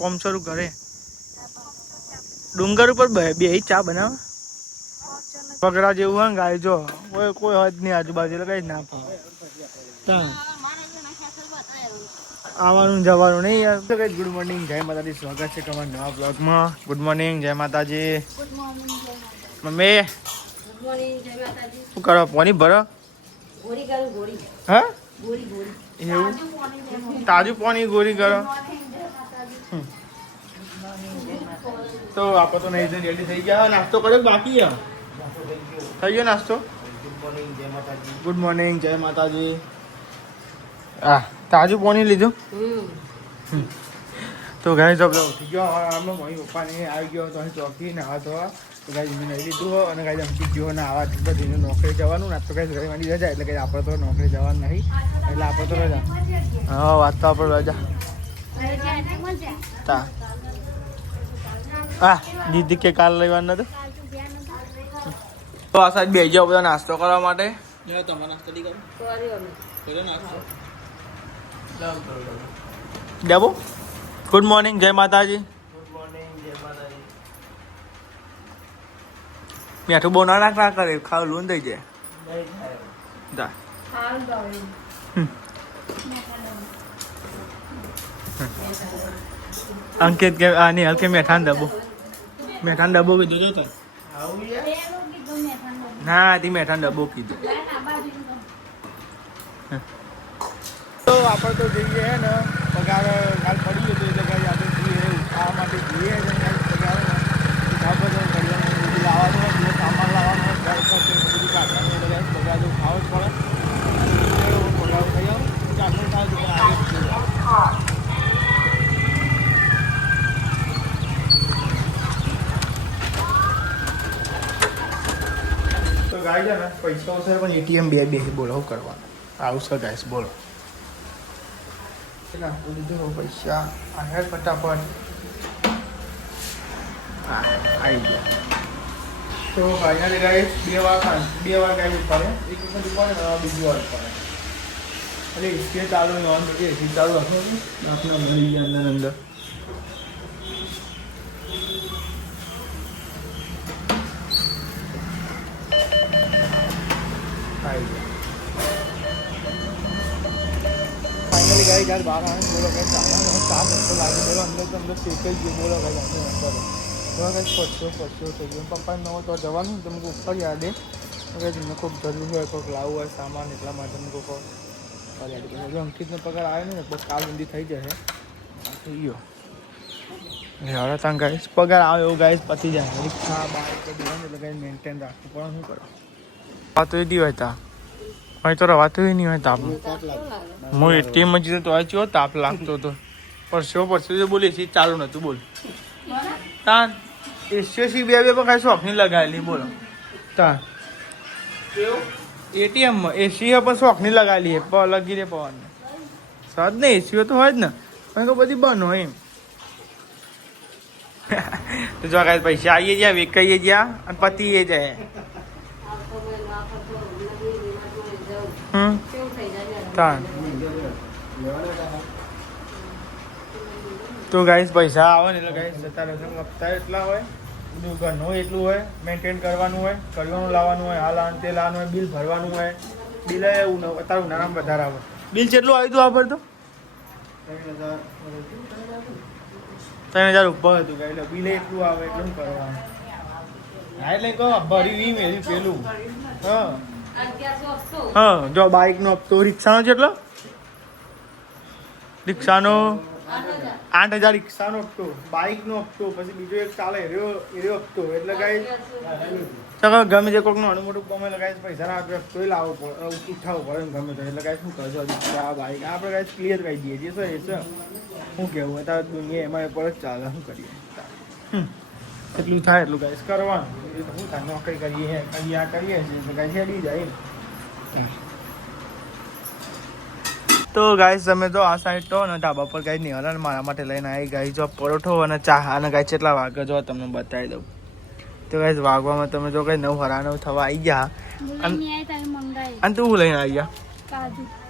કોમ શરૂ કરે ડુંગર ઉપર બે ચા બનાવ પગડા જેવું હોય ને ગાય જો કોઈ હોય જ નહીં આજુબાજુ એટલે કઈ ના ફાવે આવવાનું જવાનું નહીં યાર. તો કઈ ગુડ મોર્નિંગ જય માતાજી, સ્વાગત છે તમારા નવા બ્લોગમાં. ગુડ મોર્નિંગ જય માતાજી. મમ્મી શું કરો? પાણી ભરો? હા એવું તાજું પાણી ગોરી કરો તો આપણે તો નહીં રેડી થઈ ગયા. નાસ્તો કર્યો બાકી થઈ ગયો નાસ્તો? ગુડ મોર્નિંગ જય માતાજી. હા તાજું પાણી લીધું તો ગાય જો ઉઠી ગયો. આમાં મમ્મી પપ્પાને આવી ગયો તો અહીં ચોકી નાવા ધોવા તો ગાય મેં નહીં લીધું અને ગાય અંકિત ગયો ને આવા બધીને નોકરી જવાનું ના તો ગાય રવિવારની રજા એટલે કે આપણે તો નોકરી જવાનું નહીં એટલે આપણે તો રજા. હા વાત તો આપણે રજા તા હા દીદી કે કાલ રવિવાર નતો તો આ સાઈડ બે જાઓ બધા નાસ્તો કરવા માટે. ડબો ગુડ મોર્નિંગ જય માતાજી. મીઠું બહુ ના કરે ખાવ લૂન થઈ જાય. અંકિત કે આની હલકે મેઠાન ડબ્બો કીધું તો ના તી મેઠાન ડબ્બો કીધું. તો આપણે તો જઈએ હે ને પગાર કાલ પડી ગયો એટલે કઈ આપણે જઈએ ખાવા માટે જઈએ પગાર લાવવાનું સામાન લાવવાનું ઘર પર બધું કાઢવાનું પગાર જો ખાવો જ પડે પગાર થઈ આવું ચાકર થાય. તો ગાય છે ને પૈસા આવશે પણ એટીએમ બે બોલો શું કરવાનું આવશે ગાઈસ બોલો લીધો પૈસા આવ્યા ફટાફટ હા આવી ગયા. તો ફાઇનલી ગાઈસ બે વાર ગાય પડે એક વખત પડે બીજી વાર પડે એટલે એસી ચાલુ નોન બધી એસી ચાલુ રાખો આપણે મળી ગયા અંદર ફાઇનલી ગાય યાર બહાર આવે બોલો કઈ ચાલવાનું 7 રસ્તો લાગે બોલો અંદર તો અંદર શેકાઈ ગયો બોલો કઈ અંદર બોલો કઈ પચ્યો થઈ ગયો. પપ્પાને નવો તો જવાનું તમે ઉપર યાદે કઈ તમને ખૂબ જરૂર હોય કોઈક લાવવું હોય સામાન એટલા માટે તમે કોઈ યાદ કરો. અંકિતનો પગાર આવે ને બસ કાલ ઊંધી થઈ જશે થઈ ગયો હવે ત્યાં ગાઈસ પગાર આવે એવું ગાઈસ પતી જાય રિક્ષા બાઇક બધું એટલે ગાઈ મેન્ટેન રાખવું પડે. શું કરો વાતો એ દી હોય તા અહીં તો રવાતું નહીં હોય તાપ. હું એટીએમ જ તો વાંચ્યો તાપ લાગતો હતો પરસ્યો બોલી એસી ચાલુ નતું બોલ તાન એસી બે પણ કાંઈ શોખની લગાવેલી બોલો તાન એટીએમમાં એસી પણ શોખની લગાવેલી લગી રે પવનને સજ ને એસીઓ તો હોય જ ને પણ કે બધી બંધ હોય એમ. તો જો કાંઈ પૈસા આવીએ જ્યાં વેકાઈએ જ્યાં અને પતીએ જાય તો ગાઈસ પૈસા આવે ને એટલે ગાઈસ જતા રહેશે. હપ્તા એટલા હોય બધું ઘરનું એટલું હોય મેન્ટેન કરવાનું હોય કરવાનું લાવવાનું હોય હાલ આન તે લાવવાનું હોય બિલ ભરવાનું હોય. બિલ એવું અત્યારે ઉનાળામાં વધારે આવે. બિલ કેટલું આવ્યું હતું આ પર તો 3000 ઉપર હતું ગાઈ એટલે બિલ એટલું આવે એટલું કરવાનું. હા એટલે કહો ભરી મેળવી પેલું હા જો બાઇક નો હપ્તો રિક્ષાનો કેટલો રિક્ષાનો 8000 રિક્ષાનો હપ્તો બાઇક નો હપ્તો પછી બીજો એક ચાલે એરો હપ્તો એટલે ગાઈ ગમે તે કોઈક નાનું મોટું ગમે એટલે ગાઈ પૈસા ના હપ્તો લાવવો પડે ઉઠાવવું પડે ગમે તો એટલે ગાઈ શું કરશો આ બાઇક આપણે ગાઈ ક્લિયર કરી દઈએ છીએ એ છે શું કેવું અત્યારે દુનિયા એમાં પર જ ચાલે શું કરીએ એટલું થાય એટલું ગાઈસ કરવાનું. શું થાય નોકરી કરીએ કરીએ છીએ તો ગાઈસ હેડી જાય. તો ગાઈસ તમે જો આ સાઈડ તો ને ધાબા પર ગાઈ નિહાળા મારા માટે લઈને આવી ગાઈ જો પરોઠો અને ચા અને ગાઈ કેટલા વાગે જો તમને બતાવી દઉં. તો ગાઈસ વાગવામાં તમે જો કઈ 9:30 થવા આવી ગયા અને તું લઈને આવી ગયા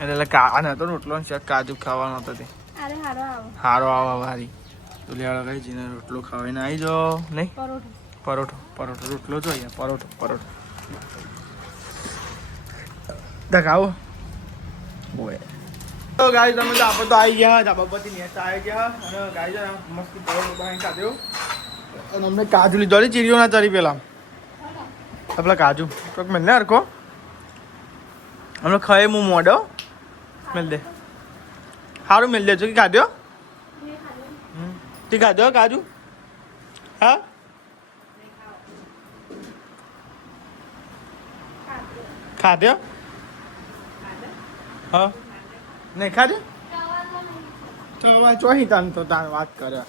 એટલે કા હતો રોટલો કાજુ ખાવાનો હતો તે હારો આવો હારી તો લેવાળા ગાઈ જીને રોટલો ખાવાને આવી જાઓ નહીં પરોઠો રોટલો જો અહીંયા પરોઠો દેખાવો ઓય તો ગાઈ તમે તો આપણે તો આવી ગયા ધાબા પરથી નેતા આવી ગયા અને ગાઈ છે મસ્ત પરોઠો બનાવીને ખાધો અને અમને કાજુ લીધો ચીરીઓ ના ચરી પેલા આપલા કાજુ તો મેં હરકો હમણાં ખાય હું મોડો મેલ દે સારું મેલ દેજો કે ખાધો તે ખાધો કાજુ હા ખાધો હા નહીં ખાધો ચવાય ચોહી તાન તો તાર વાત કરે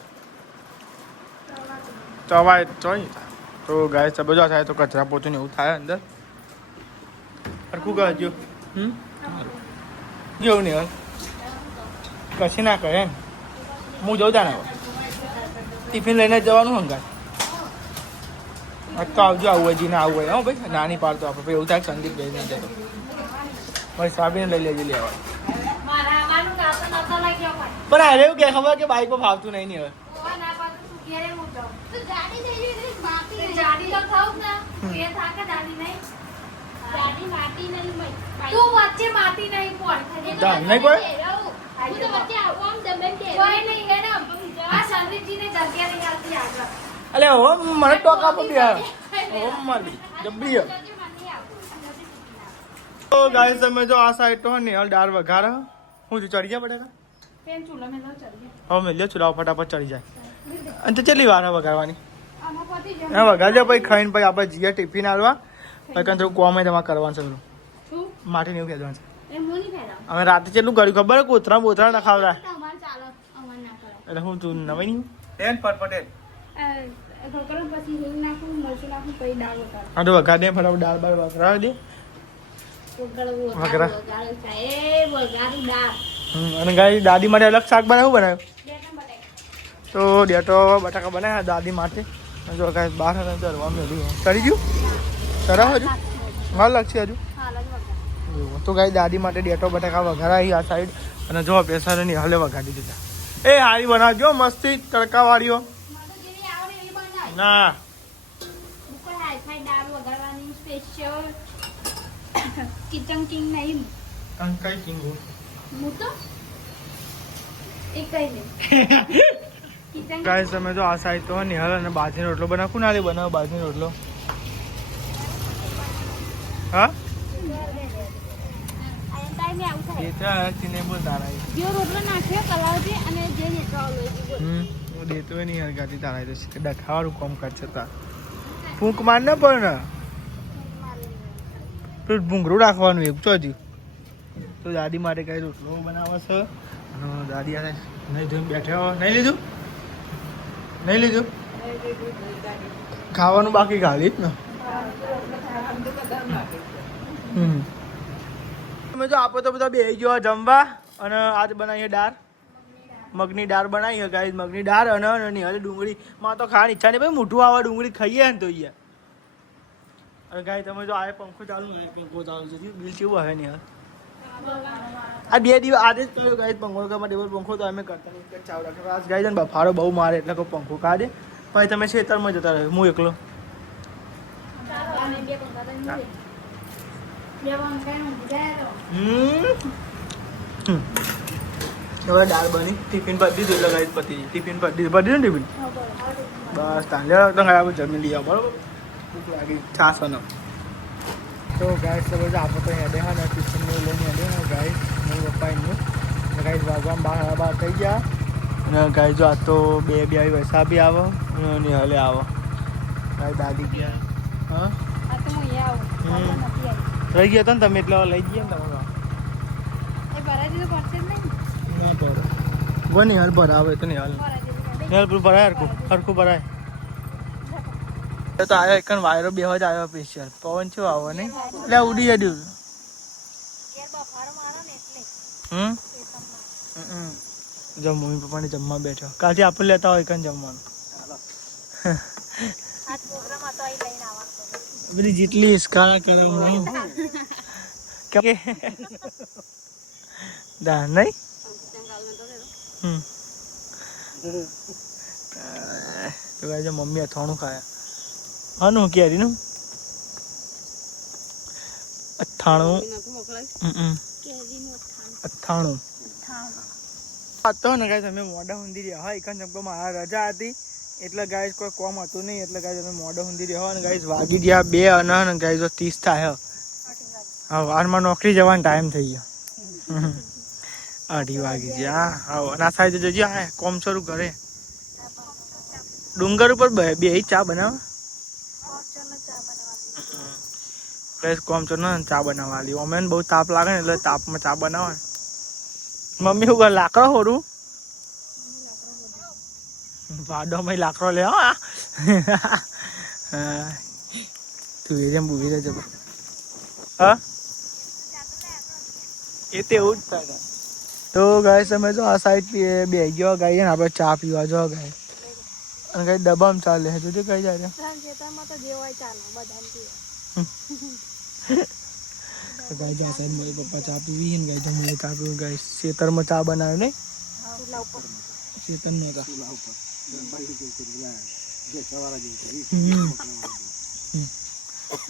ચવાય ચોહી તો ગાય સબજો થાય તો કચરા પોતું ને એવું થાય અંદર હરખું કરજો જેવું નહીં હવે કશી ના કરે એમ હું જઉં ત્યાં ટિફિન લઈને જવાનું હંગાય તો આવજો આવું હોય જીને આવું હોય હો ભાઈ નાની પાડતો આપણે ભાઈ એવું થાય સંદીપ લઈ નહીં જતો ભાઈ સાબીને લઈ લેજે લેવા પણ અરે એવું કે ખબર કે બાઈક પર ફાવતું નહીં હવે નહીં કોઈ અલે હો મને ટોકા પડી હો મારી જબરી તો ગાઈસ તમે જો આ સાઈડ તો ને દાળ વઘાર હું ચડી ગયા બટાકા પેન ચૂલા મેં ચડી ગયા હવે મેલ્યો ચૂલા ફટાફટ ચડી જાય અને તો કેટલી વાર વઘારવાની હા વઘારજો પછી ખાઈને પછી આપણે જીયા ટિફિન આવવા પછી થોડું કોમે તમારે કરવાનું છે પેલું માટી ને એવું કહેવાનું છે અમે રાતે કેટલું કર્યું ખબર કોથરા બોથરા ના ખાવડા એટલે હું તું નવાઈ નહીં બેન પટેલ હા તો વઘાર દે ફટાફટ દાળ બાળ વઘારાવી દે વઘારા અને ગાય દાદી માટે અલગ શાક બનાવ્યું બનાવ્યું તો ડેટો બટાકા બનાવ્યા દાદી માટે જો કાંઈ બહાર ચરવા મેળ્યું ચડી ગયું ચરાવ હજુ માર લાગશે હજુ તો ગાય દાદી માટે ડેટો બટાકા વઘારાવી આ સાઈડ અને જો પેસર ની હલે વઘારી દીધા એ હારી બનાવજો મસ્તી તડકા વાળીઓ ના કિચન કિંગ નહીં કંકાઈ કિંગ હું તો એક નહીં કિચન ગાઈસ તમે જો આ સાઈડ તો નિહાલ અને બાજરીનો રોટલો બનાવ કોણ આલે બનાવ બાજરીનો રોટલો હા એ તો તીને બોલ તારા જે રોટલો નાખ્યો કલાવજી અને જે નેતા લોજી હું દેતો નહીં યાર ગાતી તારા તો ડખાવાળું કામ કરશે તા ફૂંક માર ન પડે ને તો ભૂંગળું રાખવાનું એક ચોજી તો દાદી માટે કઈ રોટલો બનાવે છે અને દાદી આ નહીં જોઈને બેઠા નહીં લીધું ખાવાનું બાકી ખાલી જ ને તમે જો આપણે તો બધા બેસી ગયો જમવા અને આજ બનાવીએ દાળ મગની દાળ બનાવીએ ગાઈસ મગની દાળ અને નિહાળી ડુંગળી માં તો ખાવાની ઈચ્છા નહીં ભાઈ મોઢું આવા ડુંગળી ખાઈએ ને તો યાર અને ગાય તમે જો આ પંખો ચાલુ છે બિલ કેવું આવે ને યાર આ 2 દિવસ આજે જ કહ્યું ગાય પંખો કરવા ટેબલ પંખો તો અમે કરતા નથી ચાવ રાખે આજ ગાય છે ને બફારો બહુ મારે એટલે કોઈ પંખો કાઢે પછી તમે ખેતરમાં જતા રહ્યો હું એકલો હવે દાળ બની ટિફિન પર દીધું એટલે ગાય પતી ટિફિન પર દીધું ને ટિફિન બસ તાલે તો આપણે જમી લઈએ બરાબર ભૂખ લાગી છાસ ન તો ગાય તો બધા આપણે તો હેડે હા ને ટિફિન લઈને હેડે હા ગાય હું પપ્પાનું ગાય વાગવામાં 12 થઈ ગયા અને ગાય જો આ તો બે આવી વૈસા બી આવો અને હલે આવો ગાય દાદી ગયા હા રહી ગયા હતા ને તમે એટલે લઈ ગયા ને તમે બની હાલ ભરાવે તો નહીં હાલ ભરાય હરખું ભરાય તો આવ્યો એક વાયરો બે જ આવ્યો સ્પેશિયલ પવન શું આવો નહીં એટલે ઉડી જડ્યું મમ્મી પપ્પાને જમવા બેઠો કાલથી આપણે લેતા હોય કન જમવાનું પેલી જેટલી સ્કાર કરવાનું કે દા નહીં તો ગાઈસ મમ્મી અથાણું ખાયા હાનું કેરીનું અથાણું અથાણું આ તો ને ગાઈસ અમે મોડા ઊંધી રહ્યા હા એકન ચમકો મારા રજા હતી એટલે ગાઈસ કોઈ કોમ હતું નહીં એટલે ગાઈસ અમે મોડા ઊંધી રહ્યા અને ગાઈસ વાગી ગયા 2 અને ગાઈસ 30 થાય હા વારમાં નોકરી જવાનો ટાઈમ થઈ ગયો 8 વાગી ગયા હા ના થાય તો જજો હા કોમ શરૂ કરે ડુંગર ઉપર બે ચા બનાવ ગાઈસ કોમ શરૂ ને ચા બનાવવા લી ઓમેન બહુ તાપ લાગે ને એટલે તાપમાં ચા બનાવે મમ્મી હું કર લાકડો હોરું વાડો માં લાકડો લે હા તું એમ બુવી રહેજે હા એ તો એવું જ થાય તો ગાઈસ અમે જો આ સાઈડ બે ગયો ગાઈ ને આપણે ચા પીવા જો ગાઈ અને ગાઈ ડબ્બામાં ચા લે જોજો કઈ જાય ગાઈ જા સાઈડ મારી પપ્પા ચા પીવી ને ગાઈ જમલે ચા પીવું ગાઈ ખેતરમાં ચા બનાવ્યો ને ખેતર નો કા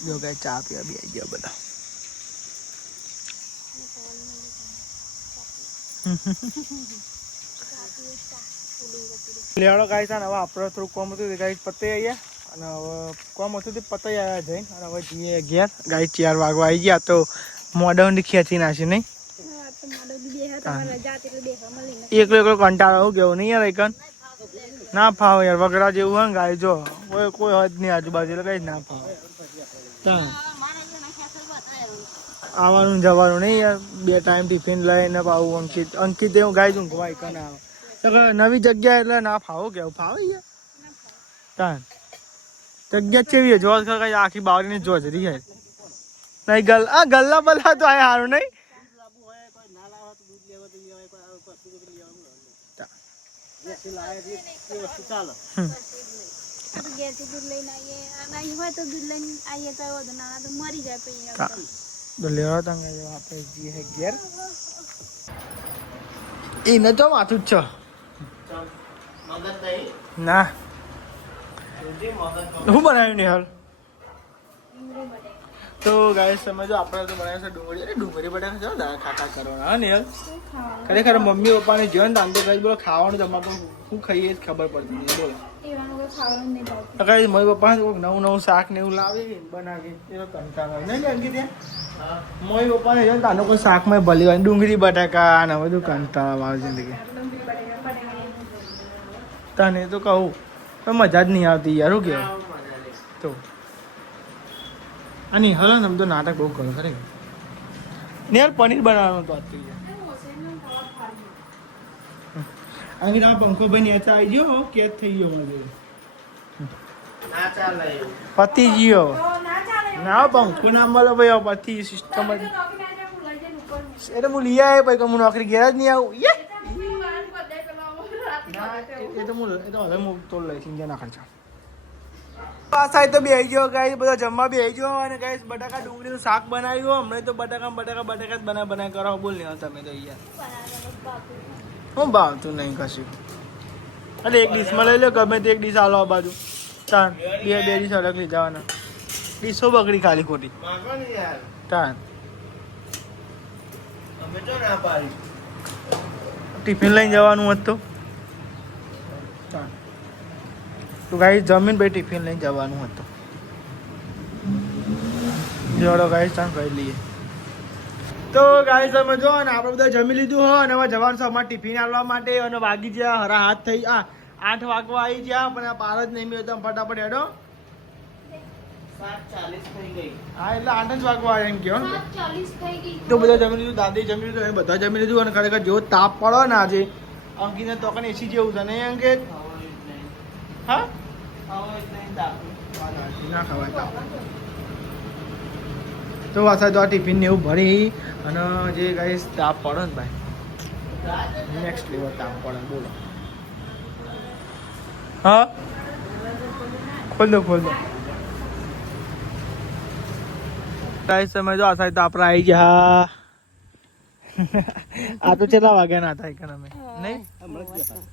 જો ગાઈ ચા પીવા બે ગયા બધા લેવાડો ગાઈસ અને હવે આપણે થોડું કોમ હતું ગાઈસ પતાઈ આવ્યા અને હવે કોમ હતું તે પતાઈ આવ્યા જઈને અને હવે જઈએ ઘેર ગાઈસ 4 વાગવા આવી ગયા તો મોઢાની ખેંચી નાખી નહીં એકલો કંટાળો આવું કેવું નહીં યાર એકન ના ફાવે યાર વગડા જેવું હોય ને ગાય જો કોઈ હોય જ નહીં આજુબાજુ એટલે કઈ ના ફાવે આવવાનું જવાનું નહીં યાર 2 ટાઈમ ટિફિન લઈને પાવું અંકિત એવું ગાય છું ગવાય કને આવે તો નવી જગ્યા એટલે ના ફાવો કેવું ફાવે યાર તાન જગ્યા કેવી જો કઈ આખી બાવરીની જો જરી યાર નહીં ગલ્લા બલ્લા તો આ સારું નહીં એને તો માથું જ છે ના શું બનાવ્યું ને હાલ તો ગાઈસ સમજો આપણે તો બનાવ્યું છે ડુંગળી બટાકા છે દાળ ખાટા કરવાના હા ને યાર ખરેખર મમ્મી પપ્પાને જીવન દાન તો કઈ બોલો ખાવાનું તમારે શું ખાઈએ ખબર પડતી નહીં બોલો કઈ મમ્મી પપ્પા નવું શાક ને એવું લાવી બનાવી એ કંટાળો નહીં અંકિત મમ્મી પપ્પાને જો તાનો કોઈ શાકમાં ભલી હોય ડુંગળી બટાકા ને બધું કંટાળો આવે જિંદગી તને તો કહું પણ મજા જ નહીં આવતી યાર શું કેવું તો અને હલો ને આમ તો નાટક બહુ કરો ખરેખર ને યાર પનીર બનાવવાનું તો આજથી અહીં આ પંખો ભાઈ નેચા આવી ગયો કેદ થઈ ગયો મને પતિ ગયો ના પંખો ના મળે ભાઈ પતિ સિસ્ટમ જ એટલે હું લઈ આવ્યો પછી હું નોકરી ઘેર જ નહીં આવું એ તો હવે હું તો લઈ સિંજા ના ખર્ચા આ સાઈડ તો બે આવી ગયો ગાઈસ બધા જમવા બે આવી ગયો અને ગાઈસ બટાકા ડુંગળીનું શાક બનાવ્યું હમણાં તો બટાકા જ બનાવી કરો બોલ ને તમે તો યાર હું ભાવતું નહીં કશું એટલે એક ડીશમાં લઈ લો ગમે તે એક ડીશ આલો આ બાજુ તાન બે ડીશ અલગ લઈ જવાના ડીશો બગડી ખાલી ખોટી તાન ટિફિન લઈને જવાનું હતું તો ગાઈસ જમીન ભાઈ ટિફિન લઈને જવાનું હતું જોડો ગાઈસ ચાલ કરી લઈએ તો ગાઈસ તમે જો ને આપણે બધા જમી લીધું હોય અને હવે જવાનું છે અમારે ટિફિન આવવા માટે અને વાગી ગયા હરા હાથ થઈ 8 વાગવા આવી ગયા પણ આ પાર જ નહીં મળ્યો તો ફટાફટ હેડો 7:40 થઈ ગઈ હા એટલે 8 જ વાગવા આવ્યા એમ કહો 7:40 થઈ ગઈ તો બધા જમી લીધું દાદી જમી લીધું એ બધા જમી લીધું અને ખરેખર જેવો તાપ પડો ને આજે અંકિતને તો કને એસી જેવું છે નહીં અંકિત હા ના ખવાય તાપ તો વાસા તો આ ટિફિન ને એવું ભરી અને જે ગાઈસ તાપ પડે ને ભાઈ નેક્સ્ટ લેવલ તાપ પડે બોલો હા ખોલ દો ગાઈસ તમે જો આ સાઈડ તો આપણે આવી ગયા આ તો કેટલા વાગ્યા ના થાય કે અમે નહીં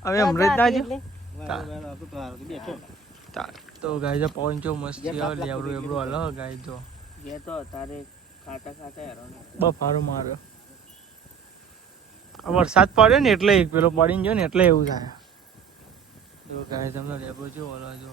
હવે હમણાં જ ના તો ગાય જો પવન જો મસ્ત છે લેવડું એવડું હલો ગાય જો ગયા તો તારે ખાતા ખાતા હેરાન બફારો માર્યો આ વરસાદ પડ્યો ને એટલે પેલો પડીને ગયો ને એટલે એવું થાય જો ગાય તમને લેબો જો ઓલો જો